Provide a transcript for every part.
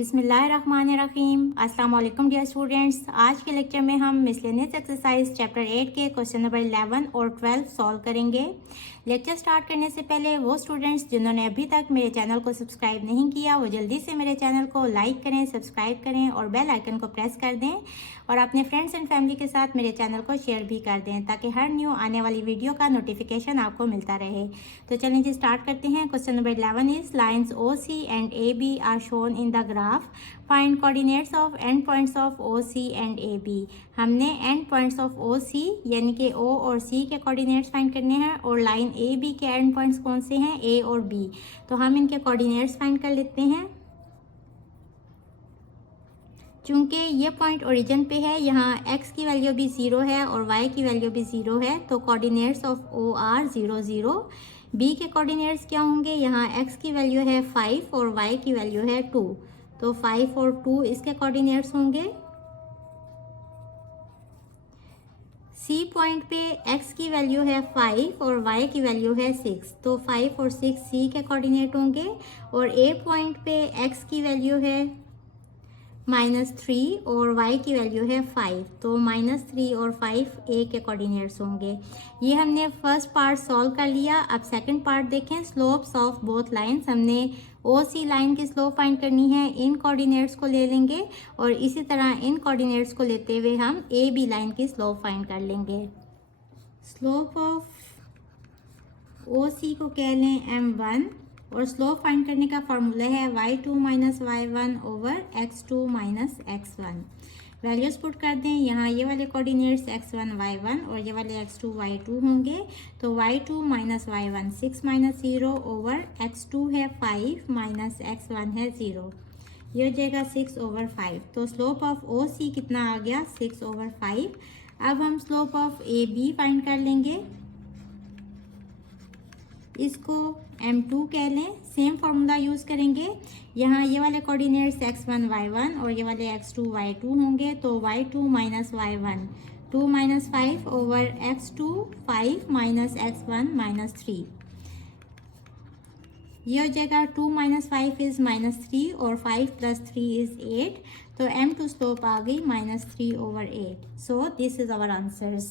बिस्मिल्लाहिर्रहमानिर्रहीम। अस्सलाम वालेकुम डियर स्टूडेंट्स। आज के लेक्चर में हम मिसलेनियस एक्सरसाइज चैप्टर 8 के क्वेश्चन नंबर 11 और 12 सॉल्व करेंगे। लेक्चर स्टार्ट करने से पहले वो स्टूडेंट्स जिन्होंने अभी तक मेरे चैनल को सब्सक्राइब नहीं किया वो जल्दी से मेरे चैनल को लाइक करें, सब्सक्राइब करें और बेल आइकन को प्रेस कर दें और अपने फ्रेंड्स एंड फैमिली के साथ मेरे चैनल को शेयर भी कर दें ताकि हर न्यू आने वाली वीडियो का नोटिफिकेशन आपको मिलता रहे। तो चलिए जी स्टार्ट करते हैं। Question number 11 is lines OC and AB are shown in the graph, find coordinates of end points of OC and AB। हमने एंड पॉइंट्स ऑफ OC यानी कि O और C के कोऑर्डिनेट्स फाइंड करने हैं और लाइन AB के and points कौन से हैं, A और B। तो हम इनके कोऑर्डिनेट्स फाइंड कर लेते हैं। चूंकि ये पॉइंट ओरिजिन पे है, यहाँ x की वैल्यू भी 0 है और y की वैल्यू भी 0 है, तो coordinates of O are 0 0। B के कोऑर्डिनेट्स क्या होंगे, यहाँ x की वैल्यू है 5 और y की वैल्यू है 2, तो 5 और 2 इसके कोऑर्डिनेट्स होंगे। C पॉइंट पे x की वैल्यू है 5 और y की वैल्यू है 6, तो 5 और 6 C के कोऑर्डिनेट होंगे। और A पॉइंट पे x की वैल्यू है -3 और y की वैल्यू है 5, तो -3 और 5 A के कोऑर्डिनेट्स होंगे। ये हमने फर्स्ट पार्ट सॉल्व कर लिया। अब सेकंड पार्ट देखें। स्लोप्स ऑफ बोथ लाइंस, हमने OC लाइन की स्लोप फाइंड करनी है। इन कोऑर्डिनेट्स को ले लेंगे और इसी तरह इन कोऑर्डिनेट्स को लेते हुए हम AB लाइन की स्लोप फाइंड कर लेंगे। स्लोप ऑफ OC को कह लें M1 और स्लोप फाइंड करने का फॉर्मूला है y2 minus y1 over x2 minus x1। Values put कर दें। यहाँ ये वाले कोऑर्डिनेट्स x1 y1 और ये वाले x2 y2 होंगे, तो y2 minus y1 6 minus 0 over x2 है 5 माइनस x1 है 0, ये हो जाएगा 6 ओवर 5। तो स्लोप ऑफ OC कितना आ गया, 6 ओवर 5। अब हम स्लोप ऑफ AB फाइंड कर लेंगे, इसको M2 कह लें। सेम फॉर्मूला यूज़ करेंगे। यहाँ ये वाले कोऑर्डिनेट्स x1 y1 और ये वाले x2 y2 होंगे, तो y2 minus y1 2 minus 5 over x2 5 minus x1 minus 3, ये हो जाएगा 2 माइनस 5 इज़ -3 और 5 प्लस 3 इज़ 8, तो M2 स्लोप आ गई -3 over 8। So this is our answers.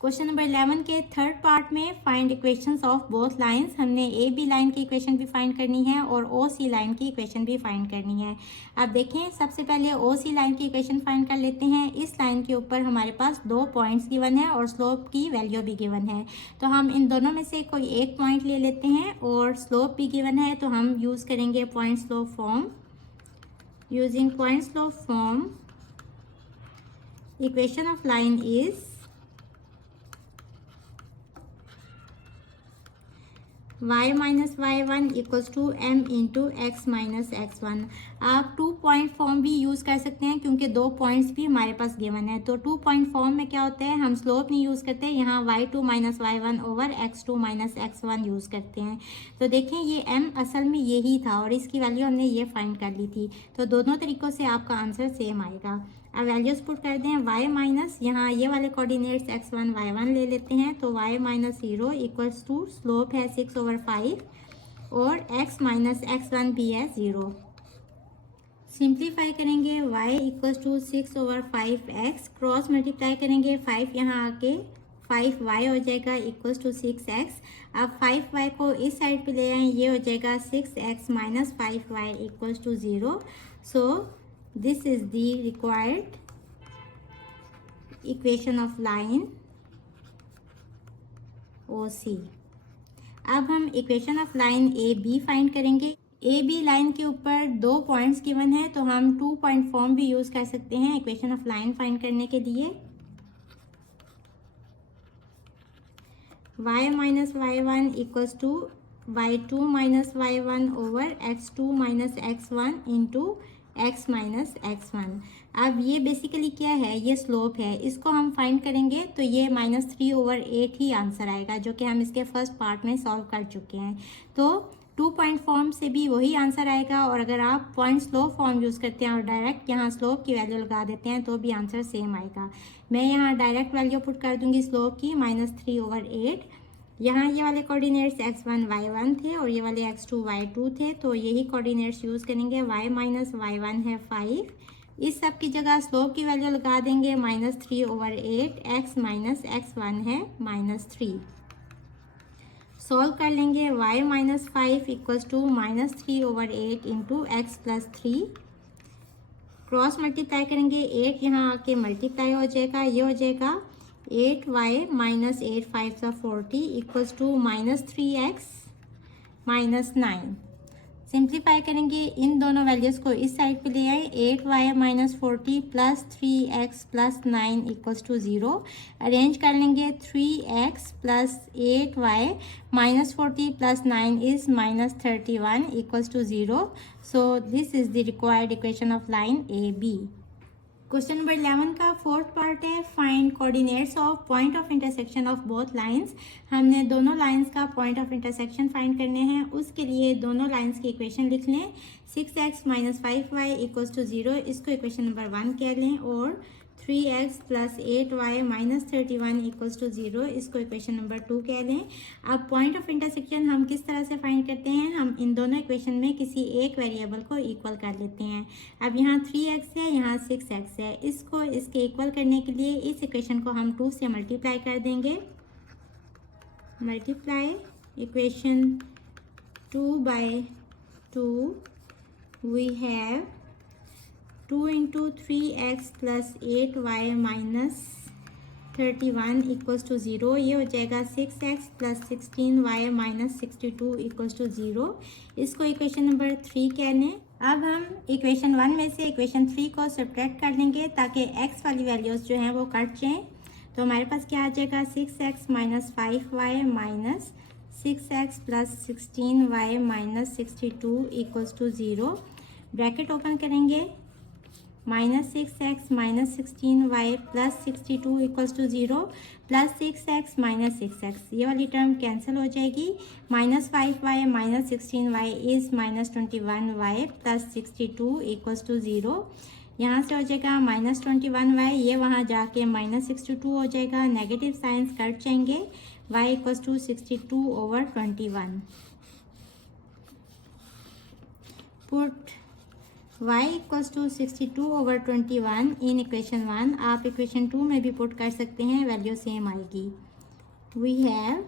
Question number 11 के थर्ड पार्ट में find equations of both lines, हमने AB लाइन की इक्वेशन भी फाइंड करनी है और OC लाइन की इक्वेशन भी फाइंड करनी है। अब देखें, सबसे पहले OC लाइन की इक्वेशन फाइंड कर लेते हैं। इस लाइन के ऊपर हमारे पास 2 पॉइंट्स गिवन है और स्लोप की वैल्यू भी गिवन है, तो हम इन दोनों में से कोई एक पॉइंट ले लेते हैं और स्लोप भी गिवन है, तो हम यूज़ करेंगे point slope form. Using point slope form, equation of line is y minus y1 equals to m into x minus x1। आप 2 पॉइंट फॉर्म भी यूज़ कर सकते हैं क्योंकि 2 पॉइंट्स भी हमारे पास गिवन है। तो 2 पॉइंट फॉर्म में क्या होता है, हम स्लोप नहीं यूज़ करते, यहाँ y2 minus y1 over x2 minus x1 use करते हैं। तो देखें, ये m असल में यही था और इसकी वैल्यू हमने ये फाइंड कर ली थी, तो दोनों तरीक़ों से आपका आंसर सेम आएगा। अब वैल्यूज पुट कर दें। y माइनस, यहाँ ये वाले कोऑर्डिनेट्स x1 y1 ले लेते हैं, तो y minus 0 equals to slope है 6 ओवर 5 और x माइनस x1 भी है 0। सिंप्लीफाई करेंगे, y equals to 6 over 5x, cross multiply करेंगे 5 यहाँ आके 5y हो जाएगा इक्वल्स टू 6x। अब 5y को इस साइड पे ले आए, ये हो जाएगा 6x minus 5y equals to 0। So this is the required equation of line OC। अब हम equation of line AB find करेंगे। AB लाइन के ऊपर 2 पॉइंट्स गिवन है, तो हम 2 पॉइंट फॉर्म भी यूज़ कर सकते हैं इक्वेशन ऑफ लाइन फाइंड करने के लिए। y minus y1 equals to y2 minus y1 over x2 minus x1 into x minus x1। अब ये बेसिकली क्या है, ये स्लोप है, इसको हम फाइंड करेंगे तो ये -3 ओवर 8 ही आंसर आएगा, जो कि हम इसके फर्स्ट पार्ट में सॉल्व कर चुके हैं। तो 2 पॉइंट फॉर्म से भी वही आंसर आएगा और अगर आप पॉइंट स्लोप फॉर्म यूज़ करते हैं और डायरेक्ट यहाँ स्लोप की वैल्यू लगा देते हैं तो भी आंसर सेम आएगा। मैं यहाँ डायरेक्ट वैल्यू पुट कर दूँगी स्लोप की -3 ओवर 8। यहाँ ये वाले कोऑर्डिनेट्स x1 y1 थे और ये वाले x2 y2 थे, तो यही कोऑर्डिनेट्स यूज़ करेंगे। y माइनस y1 है 5, इस सब की जगह स्लोप की वैल्यू लगा देंगे -3/8, x माइनस x1 है -3। सॉल्व कर लेंगे y minus 5 equals to -3/8 into x plus 3। Cross multiply करेंगे, 8 यहाँ आके मल्टीप्लाई हो जाएगा, ये हो जाएगा 8y minus 8 5 40 equals to -3x minus 9। Simplify करेंगे, इन दोनों वैल्यूज़ को इस साइड पे ले आए, 8y minus 40 plus 3x plus 9 equals to 0। Arrange कर लेंगे, 3x plus 8y minus 40 plus 9 is -31 equals to 0। So this is the required equation of line A B. Question number 11 का फोर्थ पार्ट है, find coordinates of point of intersection of both lines. हमने दोनों lines का point of intersection find करने हैं। उसके लिए दोनों लाइंस की इक्वेशन लिख लें। 6x minus 5y equals to 0, इसको इक्वेशन नंबर 1 कह लें, और 3x plus 8y minus 31 equals to 0, इसको इक्वेशन नंबर 2 कह लें। अब पॉइंट ऑफ इंटरसेक्शन हम किस तरह से फाइंड करते हैं, हम इन दोनों इक्वेशन में किसी एक वेरिएबल को इक्वल कर लेते हैं। अब यहाँ 3x है, यहाँ 6x है, इसको इसके इक्वल करने के लिए इस इक्वेशन को हम 2 से मल्टीप्लाई कर देंगे। Multiply equation 2/2, we have 2 into 3x plus 8y minus 31 equals to 0, ये हो जाएगा 6x plus 16y minus 62 equals to 0, इसको इक्वेशन नंबर 3 कह लें। अब हम इक्वेशन 1 में से इक्वेशन 3 को सब्ट्रैक्ट कर लेंगे ताकि x वाली वैल्यूज़ जो हैं वो कट जाएँ। तो हमारे पास क्या आ जाएगा, 6x minus 5y minus 6x plus 16y minus 62 equals to 0। Bracket open करेंगे, -6x minus 16y plus 62 equals to 0, plus 6x minus 6x, ये वाली टर्म कैंसिल हो जाएगी। -5y minus 16y is -21y plus 62 equals to 0। यहाँ से हो जाएगा -21y, ये वहाँ जाके -62 हो जाएगा, नेगेटिव साइंस कट जाएंगे, y equals to 62/21। Put y equals to 62/21 in equation 1। आप इक्वेशन 2 में भी पुट कर सकते हैं, वैल्यू सेम आएगी। We have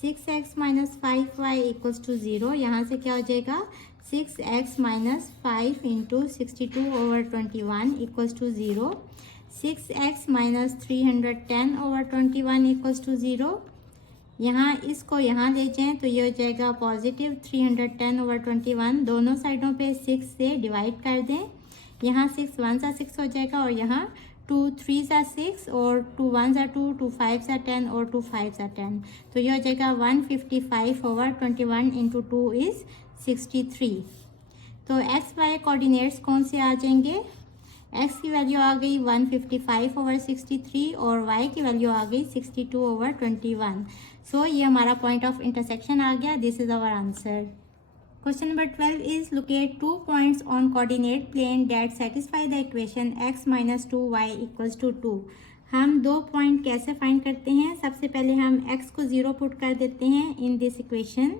6x minus 5y equals to 0, यहाँ से क्या हो जाएगा, 6x minus 5 into 62/21 equals to 0, 6x minus 310/21 equals to 0। यहाँ इसको यहाँ ले जाएं तो ये हो जाएगा पॉजिटिव 310/21, दोनों साइडों पे 6 से डिवाइड कर दें। यहाँ 6 1 सा 6 हो जाएगा, और यहाँ 2 3 सा 6, और 2 1 सा 2, 2 5 सा 10, और 2 5 सा 10, तो ये हो जाएगा 155/21 इंटू 2 इज़ 63। तो एक्स वाई कोऑर्डिनेट्स कौन से आ जाएंगे, x की वैल्यू आ गई 155/63 और y की वैल्यू आ गई 62/21। सो ये हमारा पॉइंट ऑफ इंटरसेक्शन आ गया। This is our answer. Question number 12 is locate 2 points on coordinate plane that satisfy the equation x minus 2y equals to 2। हम 2 पॉइंट कैसे फाइंड करते हैं, सबसे पहले हम x को 0 पुट कर देते हैं इन दिस इक्वेशन।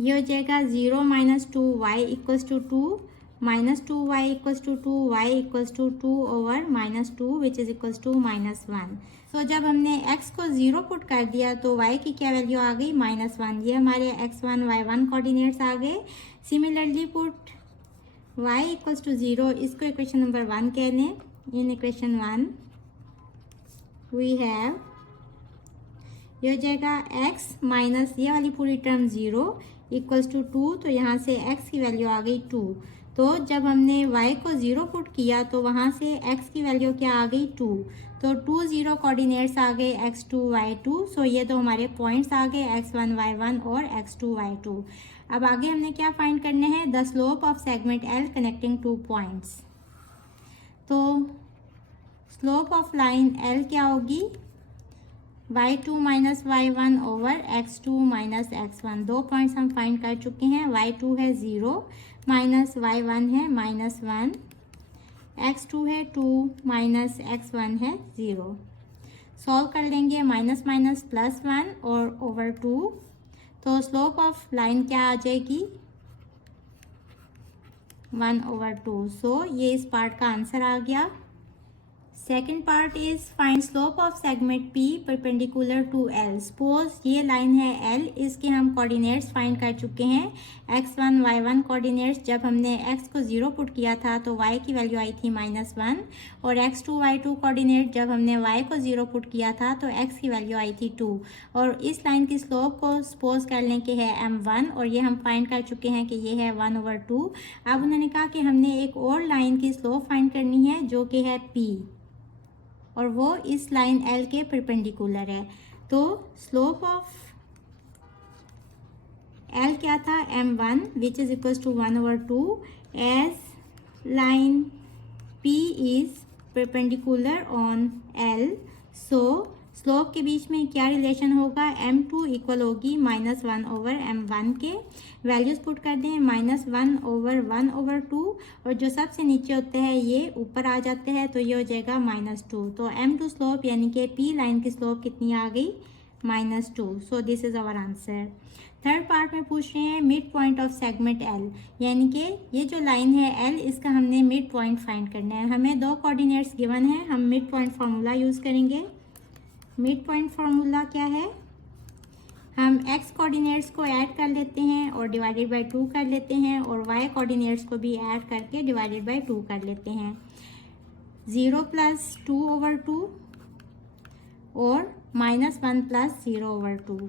ये हो जाएगा 0 minus 2y equals to 2, minus 2y equals to 2, y equals to 2/-2 which is equals to -1। So जब हमने x को 0 पुट कर दिया तो y की क्या वैल्यू आ गई, -1। ये हमारे x1 y1 कोऑर्डिनेट्स आ गए। Similarly put y equals to 0, इसको इक्वेशन नंबर 1 कह लें। इन इक्वेशन 1 वी हैव, ये हो जाएगा x माइनस ये वाली पूरी टर्म 0 इक्वल्स टू 2, तो यहाँ से x की वैल्यू आ गई 2। तो जब हमने y को 0 पुट किया तो वहाँ से x की वैल्यू क्या आ गई 2, तो 2 0 कोऑर्डिनेट्स आ गए x2 y2। सो ये तो हमारे पॉइंट्स आ गए x1 y1 और x2 y2। अब आगे हमने क्या फाइंड करने हैं, the slope of segment L connecting 2 points. तो स्लोप ऑफ लाइन L क्या होगी, y2 minus y1 over x2 minus x1। 2 points हम फाइंड कर चुके हैं। y2 है 0, माइनस y1 है -1, x2 है 2 माइनस x1 है 0। सॉल्व कर लेंगे, माइनस माइनस प्लस 1 और ओवर 2, तो स्लोप ऑफ लाइन क्या आ जाएगी 1/2। सो ये इस पार्ट का आंसर आ गया। Second part is find slope of segment P perpendicular to L। Suppose ये लाइन है L, इसके हम कोऑर्डिनेट्स फाइंड कर चुके हैं, x1 y1 कोऑर्डिनेट्स। जब हमने x को 0 पुट किया था तो y की वैल्यू आई थी -1, और x2 y2 कोऑर्डिनेट जब हमने y को 0 पुट किया था तो x की वैल्यू आई थी 2। और इस लाइन की स्लोप को सपोज कर लें कि है m1, और ये हम फाइंड कर चुके हैं कि ये है 1/2। अब उन्होंने कहा कि हमने एक और लाइन की स्लोप फाइंड करनी है जो कि है P, और वो इस लाइन L के परपेंडिकुलर है। तो स्लोप ऑफ L क्या था m1 which is equal to 1/2 as line P is perpendicular on L। So slope के बीच में क्या रिलेशन होगा, m2 इक्वल होगी -1/m1 के। वैल्यूज पुट कर दें, -1/1/2, और जो सबसे नीचे होते हैं ये ऊपर आ जाते हैं, तो ये हो जाएगा -2। तो m2 स्लोप यानी कि P लाइन की स्लोप कितनी आ गई -2। So this is our answer. Third part में पूछ रहे हैं mid point of segment L, यानी कि ये जो लाइन है L, इसका हमने मिड पॉइंट फाइंड करना है। हमें दो कोऑर्डिनेट्स गिवन है, हम मिड पॉइंट फार्मूला यूज़ करेंगे। मिड पॉइंट फार्मूला क्या है, हम x कोऑर्डिनेट्स को ऐड कर लेते हैं और डिवाइडेड बाय 2 कर लेते हैं, और y कोऑर्डिनेट्स को भी ऐड करके डिवाइडेड बाय 2 कर लेते हैं। 0 + 2/2 और -1 + 0/2,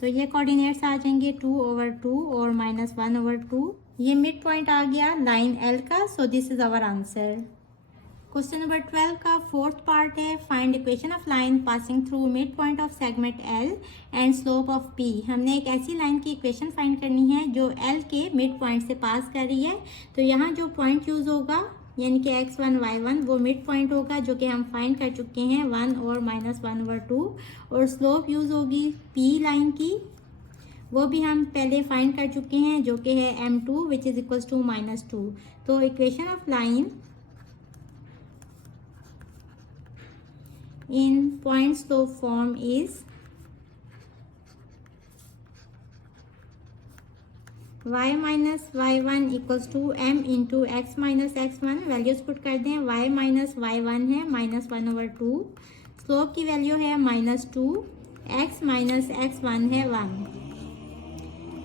तो ये कोऑर्डिनेट्स आ जाएंगे 2/2 और -1/2। ये मिड पॉइंट आ गया लाइन L का। So this is our answer. Question number 12 का फोर्थ पार्ट है, find equation of line passing through mid point of segment L and slope of P। हमने एक ऐसी लाइन की इक्वेशन फाइंड करनी है जो L के मिड पॉइंट से पास कर रही है। तो यहाँ जो पॉइंट यूज होगा यानी कि x1 y1 वो मिड पॉइंट होगा, जो कि हम फाइंड कर चुके हैं 1 और -1/2, और स्लोप यूज होगी P लाइन की, वो भी हम पहले फाइंड कर चुके हैं, जो कि है m2 which is equal to -2। तो equation of line in point slope form is y minus y1 equals to m into x minus x1। Values put कर दें, y minus y1 है -1/2, स्लोप की वैल्यू है -2, x minus x1 है 1।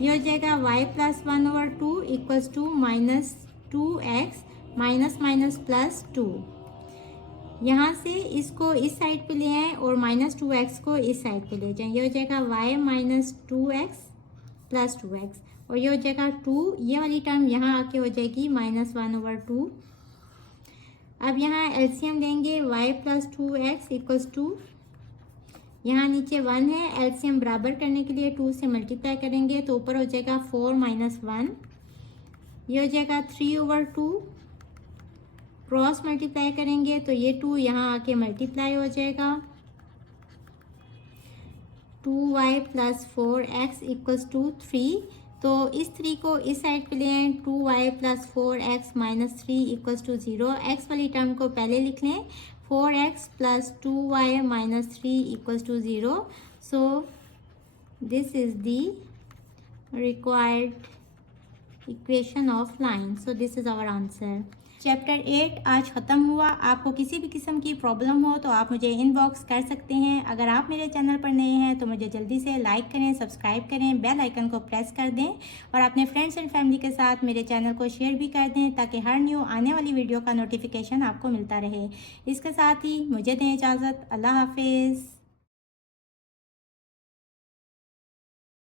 ये हो जाएगा y plus 1/2 equals to -2x minus plus 2। यहाँ से इसको इस साइड पे ले आए और -2x को इस साइड पे ले जाएं। ये हो जाएगा y - 2x + 2x, और ये हो जाएगा 2, ये वाली टर्म यहाँ आके हो जाएगी -1/2। अब यहाँ एलसीएम लेंगे, y + 2x इक्वल्स टू, यहाँ नीचे 1 है, एलसीएम बराबर करने के लिए 2 से मल्टीप्लाई करेंगे तो ऊपर हो जाएगा 4 - 1, ये हो जाएगा 3/2। क्रॉस मल्टीप्लाई करेंगे तो ये 2 यहाँ आके मल्टीप्लाई हो जाएगा, 2y + 4x इक्वल्स टू 3। तो इस 3 को इस साइड पे ले आए, 2y + 4x - 3 equals to 0। x वाली टर्म को पहले लिख लें, 4x + 2y - 3 equals to 0। So this is the required equation of line. So this is our answer. Chapter 8 आज ख़त्म हुआ। आपको किसी भी किस्म की प्रॉब्लम हो तो आप मुझे इनबॉक्स कर सकते हैं। अगर आप मेरे चैनल पर नए हैं तो मुझे जल्दी से लाइक करें, सब्सक्राइब करें, बेल आइकन को प्रेस कर दें, और अपने फ्रेंड्स एंड फैमिली के साथ मेरे चैनल को शेयर भी कर दें ताकि हर न्यू आने वाली वीडियो का नोटिफिकेशन आपको मिलता रहे। इसके साथ ही मुझे दें इजाज़त। अल्लाह हाफिज़।